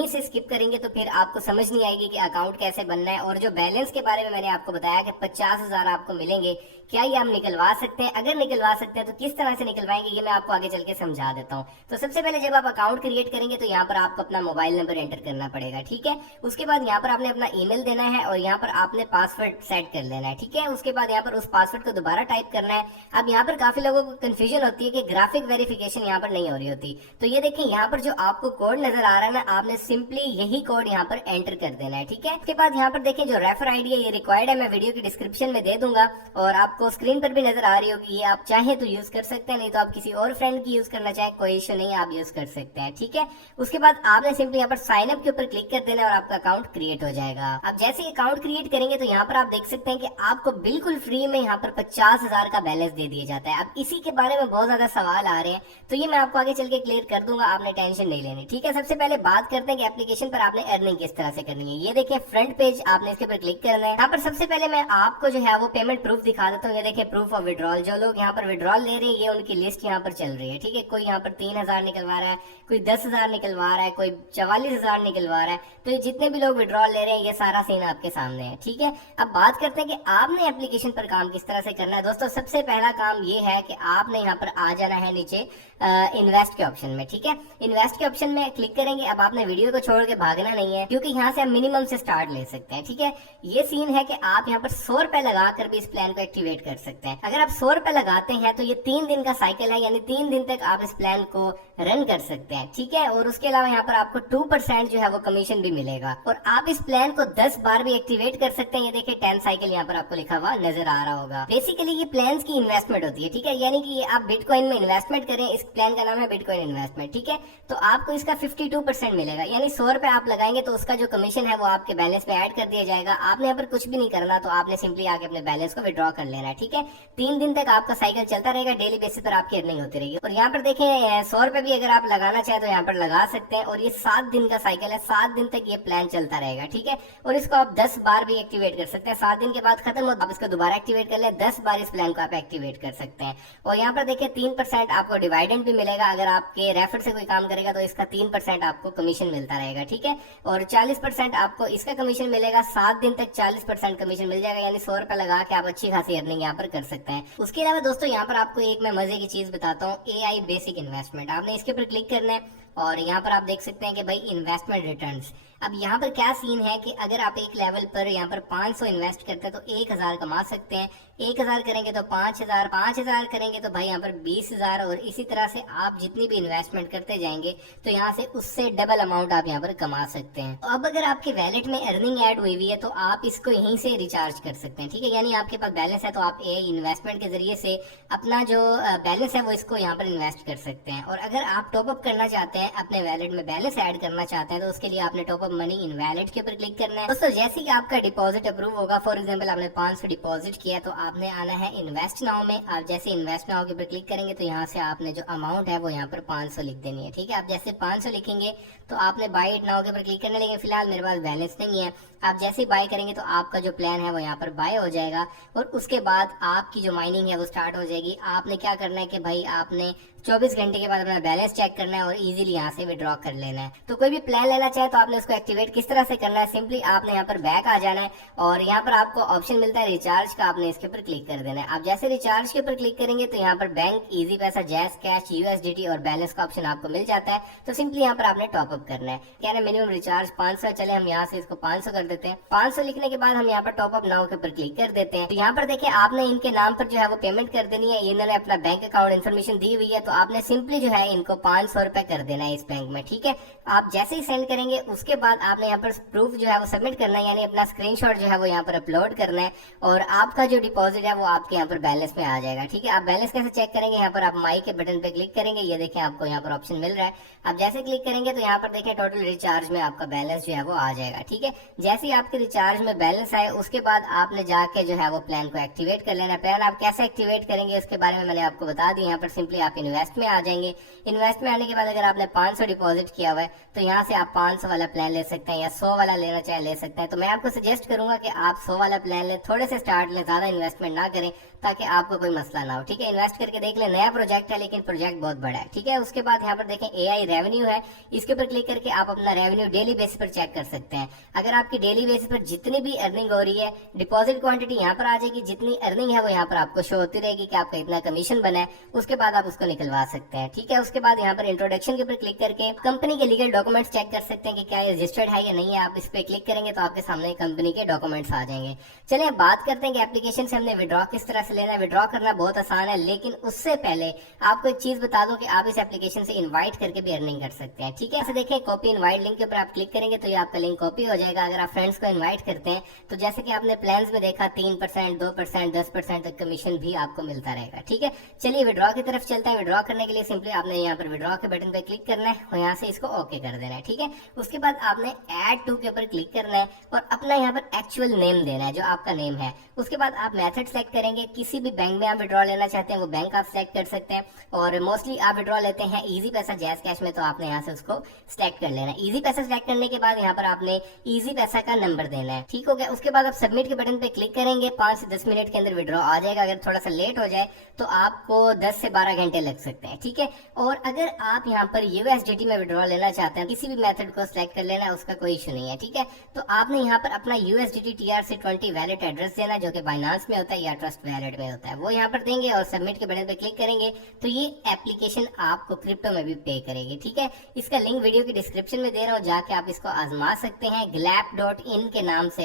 यहीं से स्किप करेंगे तो फिर आपको समझ नहीं आएगी कि अकाउंट कैसे बनना है। और जो बैलेंस के बारे में मैंने आपको बताया कि 50,000 आपको मिलेंगे, क्या ये आप निकलवा सकते हैं? अगर निकलवा सकते हैं तो किस तरह से निकलवाएंगे ये मैं आपको आगे चल के समझा देता हूँ। तो सबसे पहले जब आप अकाउंट क्रिएट करेंगे तो यहाँ पर आपको अपना मोबाइल नंबर एंटर करना पड़ेगा, ठीक है। उसके बाद यहाँ पर आपने अपना ईमेल देना है और यहाँ पर आपने पासवर्ड सेट कर लेना है, ठीक है। उसके बाद यहाँ पर उस पासवर्ड को दोबारा टाइप करना है। अब यहाँ पर काफी लोगों को कंफ्यूजन होती है कि ग्राफिक वेरिफिकेशन यहाँ पर नहीं हो रही होती, तो ये देखिए यहाँ पर जो आपको कोड नजर आ रहा है ना, आपने सिंपली यही कोड यहाँ पर एंटर कर देना है, ठीक है। उसके बाद यहाँ पर देखिए जो रेफर आईडी है ये रिक्वायर्ड है, मैं वीडियो की डिस्क्रिप्शन में दे दूंगा और आपको स्क्रीन पर भी नजर आ रही होगी। ये आप चाहे तो यूज कर सकते हैं, नहीं तो आप किसी और फ्रेंड की यूज करना चाहे कोई इश्यू नहीं है, आप यूज कर सकते हैं, ठीक है। उसके बाद आपने सिंपली यहाँ पर साइन अप के ऊपर क्लिक कर देना और आपका अकाउंट क्रिएट हो जाएगा। अब जैसे ही अकाउंट क्रिएट करेंगे तो यहाँ पर आप देख सकते हैं कि आपको बिल्कुल फ्री में यहाँ पर 50,000 का बैलेंस दे दिया जाता है। अब इसी के बारे में बहुत ज्यादा सवाल आ रहे हैं, तो ये मैं आपको आगे चल के क्लियर कर दूंगा, आपने टेंशन नहीं लेनी, ठीक है। सबसे पहले बात करते हैं कि एप्लीकेशन पर आपने अर्निंग किस तरह से करनी है। ये देखिए फ्रंट पेज, आपने इसके ऊपर क्लिक करना है। यहाँ पर सबसे पहले मैं आपको जो है वो पेमेंट प्रूफ दिखा देता हूँ। ये देखिए प्रूफ ऑफ विड्रॉल, जो लोग यहाँ पर विड्रॉल ले रहे हैं ये उनकी लिस्ट यहाँ पर चल रही है, ठीक है। कोई यहाँ पर 3,000 निकलवा रहा है, कोई 10,000 निकलवा रहा है, कोई 44,000 निकलवा रहा है। तो ये जितने भी लोग विड्रॉल ले रहे हैं ये सारा सीन आपके सामने है, ठीक है। अब बात करते हैं कि आपने एप्लीकेशन पर काम किस तरह से करना है। दोस्तों सबसे पहला काम ये है कि आपने यहाँ पर आ जाना है नीचे इन्वेस्ट के ऑप्शन में, ठीक है। इन्वेस्ट के ऑप्शन में क्लिक करेंगे। अब आपने वीडियो को छोड़ के भागना नहीं है, क्योंकि यहाँ से हम मिनिमम से स्टार्ट ले सकते हैं, ठीक है। ये सीन है कि आप यहाँ पर 100 रुपए लगाकर भी इस प्लान को एक्टिवेट कर सकते हैं। अगर आप 100 रुपए लगाते हैं तो ये 3 दिन का साइकिल है, यानी 3 दिन तक आप इस प्लान को रन कर सकते हैं, ठीक है। और उसके अलावा यहाँ पर आपको 2% जो है वो कमीशन भी मिलेगा और आप इस प्लान को 10 बार भी एक्टिवेट कर सकते हैं। ये देखिए 10 साइकिल यहाँ पर आपको लिखा हुआ नजर आ रहा होगा। बेसिकली ये प्लान की इन्वेस्टमेंट होती है, ठीक है, यानी कि आप बिटकॉइन में इन्वेस्टमेंट करें। इस प्लान का नाम है बिटकॉइन इन्वेस्टमेंट, ठीक है। तो आपको इसका 52% मिलेगा, यानी 100 रुपए आप लगाएंगे तो उसका जो कमीशन है वो आपके बैलेंस में ऐड कर दिया जाएगा। आपने यहाँ पर कुछ भी नहीं करना, तो आपने सिंपली आके अपने बैलेंस को विड्रॉ कर लेना है, ठीक है। 3 दिन तक आपका साइकिल चलता रहेगा, डेली बेसिस पर आपकी अर्निंग होती रहेगी। और यहाँ पर देखें 100 रुपए भी अगर आप लगाना चाहे तो यहाँ पर लगा सकते हैं। और ये 7 दिन का साइकिल है, 7 दिन तक ये प्लान चलता रहेगा, ठीक है। और इसको आप 10 बार भी एक्टिवेट कर सकते हैं। 7 दिन के बाद खत्म हो आप इसको दोबारा एक्टिवेट कर ले, 10 बार इस प्लान को आप एक्टिवेट कर सकते हैं। और यहाँ पर देखिए 3% आपको डिविडेंड भी मिलेगा। अगर आपके रेफर से कोई काम करेगा तो इसका 3% आपको कमीशन मिलता रहेगा, ठीक है। और 40% आपको इसका कमीशन मिलेगा। 7 दिन तक 40% कमीशन मिल जाएगा, यानी 100 रुपए लगा के आप अच्छी खासी अर्निंग यहाँ पर कर सकते हैं। उसके अलावा दोस्तों यहाँ पर आपको एक मैं मजे की चीज बताता हूँ, AI बेसिक इन्वेस्टमेंट। आपने इसके ऊपर क्लिक करना है और यहाँ पर आप देख सकते हैं कि भाई इन्वेस्टमेंट रिटर्न्स। अब यहाँ पर क्या सीन है कि अगर आप एक लेवल पर यहाँ पर 500 इन्वेस्ट करते हैं तो 1,000 कमा सकते हैं। 1,000 करेंगे तो 5,000, 5,000 करेंगे तो भाई यहाँ पर 20,000। और इसी तरह से आप जितनी भी इन्वेस्टमेंट करते जाएंगे तो यहाँ से उससे डबल अमाउंट आप यहाँ पर कमा सकते हैं। अब अगर आपके वैलेट में अर्निंग ऐड हुई हुई है तो आप इसको यहीं से रिचार्ज कर सकते हैं, ठीक है। यानी आपके पास बैलेंस है तो आप इन्वेस्टमेंट के जरिए से अपना जो बैलेंस है वो इसको यहाँ पर इन्वेस्ट कर सकते हैं। और अगर आप टॉपअप करना चाहते हैं, अपने वैलेट में बैलेंस ऐड करना चाहते हैं, तो उसके लिए आपने टॉपअप मनी इन वैलेट के ऊपर क्लिक करना है। दोस्तों जैसे ही आपका डिपॉजिट अप्रूव होगा, फॉर एग्जांपल आपने 500 डिपॉजिट किया तो आपने आना है इन्वेस्ट नाउ में। आप जैसे इन्वेस्ट नाउ के ऊपर क्लिक करेंगे तो यहाँ से आपने जो अमाउंट है वो यहाँ पर 500 लिख देनी है, ठीक है। आप जैसे 500 लिखेंगे तो आपने बाय इट नाउ के ऊपर क्लिक करना है, लेकिन फिलहाल मेरे पास बैलेंस नहीं है। आप जैसे ही बाय करेंगे तो आपका जो प्लान है वो यहाँ पर बाय हो जाएगा और उसके बाद आपकी जो माइनिंग है वो स्टार्ट हो जाएगी। आपने क्या करना है कि भाई आपने 24 घंटे के बाद अपना बैलेंस चेक करना है और इजीली यहाँ से विड्रॉ कर लेना है। तो कोई भी प्लान लेना चाहे तो आपने उसको एक्टिवेट किस तरह से करना है, सिंपली आपने यहाँ पर बैक आ जाना है और यहाँ पर आपको ऑप्शन मिलता है रिचार्ज का, आपने इसके ऊपर क्लिक कर देना है। आप जैसे रिचार्ज के ऊपर क्लिक करेंगे तो यहाँ पर बैंक, इजी पैसा, जैस कैश, USDT और बैलेंस का ऑप्शन आपको मिल जाता है। तो सिंपली यहाँ पर आपने टॉपअप करना है। क्या है मिनिमम रिचार्ज 500, चले हम यहाँ से इसको 500 कर देते हैं। 500 लिखने के बाद हम यहाँ पर टॉपअप नाउ के ऊपर क्लिक कर देते हैं। तो यहाँ पर देखिए आपने इनके नाम पर जो है वो पेमेंट कर देनी है। इन्होंने अपना बैंक अकाउंट इन्फॉर्मेशन दी हुई है, तो आपने सिंपली है इनको 500 रुपए कर देना है इस बैंक में, ठीक है। आप जैसे ही सेंड करेंगे उसके बाद आपने यहाँ पर प्रूफ जो है वो सबमिट करना है, यानी अपना स्क्रीनशॉट जो है वो यहाँ पर अपलोड करना है और आपका जो डिपॉजिट है वो आपके यहाँ पर बैलेंस में आ जाएगा, ठीक है। आप बैलेंस कैसे चेक करेंगे, यहाँ पर आप माई के बटन पे क्लिक करेंगे। ये देखिए आपको यहाँ पर ऑप्शन मिल रहा है। आप जैसे क्लिक करेंगे तो यहाँ पर देखिए टोटल रिचार्ज में आपका बैलेंस जो है वो आ जाएगा, ठीक है। जैसे ही आपके रिचार्ज में बैलेंस आए उसके बाद आपने जाके जो है वो प्लान को एक्टिवेट कर लेना। प्लान आप कैसे एक्टिवेट करेंगे उसके बारे में मैंने आपको बता दिया। यहाँ पर सिंपली आप इन्वेस्ट में आ जाएंगे। इन्वेस्ट में आने के बाद अगर आपने 500 डिपॉजिट किया हुआ है तो यहाँ से आप 500 वाला प्लान ले सकते हैं या 100 वाला लेना चाहे ले सकते हैं। तो मैं आपको सजेस्ट करूंगा कि आप 100 वाला प्लान लें, थोड़े से स्टार्ट लें, ज्यादा इन्वेस्टमेंट ना करें ताकि आपको कोई मसला ना हो। ठीक है, इन्वेस्ट करके देख लें, नया प्रोजेक्ट है लेकिन प्रोजेक्ट बहुत बड़ा है। ठीक है, उसके बाद यहाँ पर देखें AI रेवेन्यू है, इसके ऊपर क्लिक करके आप अपना रेवेन्यू डेली बेसिस पर चेक कर सकते हैं। अगर आपकी डेली बेसिस पर जितनी भी अर्निंग हो रही है, डिपॉजिट क्वांटिटी यहाँ पर आ जाएगी, जितनी अर्निंग है वो यहाँ पर आपको शो होती रहेगी कि आपका इतना कमीशन बना है, उसके बाद आप उसको निकलवा सकते हैं। ठीक है, उसके बाद यहाँ पर इंट्रोडक्शन के ऊपर क्लिक करके कंपनी के लीगल डॉक्यूमेंट्स चेक कर सकते हैं कि क्या ये रजिस्टर्ड है या नहीं है। आप इस पे क्लिक करेंगे तो आपके सामने कंपनी के डॉक्यूमेंट्स आ जाएंगे। चलिए अब बात करते हैं कि एप्लीकेशन से हमने विड्रॉ किस तरह से लेना है। विड्रॉ करना बहुत आसान है, लेकिन उससे पहले आपको एक चीज बता दूं कि आप इस एप्लीकेशन से इनवाइट करके भी अर्निंग कर सकते हैं। ठीक है, ऐसे देखें कॉपी इनवाइट लिंक के ऊपर आप क्लिक करेंगे तो ये आपका लिंक कॉपी हो जाएगा। अगर आप फ्रेंड्स को इनवाइट करते हैं तो जैसे कि आपने प्लान्स में देखा 3%, 2%, 10% तक कमीशन भी आपको मिलता रहेगा। ठीक है, चलिए विड्रॉ की तरफ चलते हैं। विड्रॉ करने के लिए सिंपली आपने यहाँ पर विड्रॉ के बटन पर क्लिक करना है और यहाँ से इसको ओके कर देना है। ठीक है, उसके बाद आपने ऐड टू के ऊपर क्लिक करना है और अपना यहाँ पर एक्चुअल नेम देना है, जो आपका नेम है। उसके बाद आप मेथड सेलेक्ट करेंगे, किसी भी बैंक में आप विड्रॉ लेना चाहते हैं वो बैंक आप सेलेक्ट कर सकते हैं, और मोस्टली आप विड्रॉ लेते हैं इजी पैसा, जैज कैश में, तो आपने यहाँ से उसको सेलेक्ट कर लेना है। इजी पैसा सेलेक्ट करने के बाद यहाँ पर आपने इजी पैसा का नंबर देना है। ठीक हो गया, उसके बाद आप सबमिट के बटन पे क्लिक करेंगे, 5 से 10 मिनट के अंदर विड्रॉ आ जाएगा। अगर थोड़ा सा लेट हो जाए तो आपको 10 से 12 घंटे लग सकते हैं। ठीक है, और अगर आप यहाँ पर USDT में विड्रॉ लेना चाहते हैं, किसी भी मेथड को सिलेक्ट कर लेना है, उसका कोई इशू नहीं है। ठीक है, तो आपने यहाँ पर अपना USDT TRC20 वैलेट एड्रेस देना, जो कि बाइनांस में होता है या ट्रस्ट वैलेट में होता है, वो यहाँ पर देंगे और सबमिट के बटन पे क्लिक करेंगे तो ये एप्लीकेशन आपको क्रिप्टो में भी पे करेगी। ठीक है, इसका लिंक वीडियो की डिस्क्रिप्शन में दे रहा हूँ, जाके आप इसको आजमा सकते हैं। glap.in के नाम से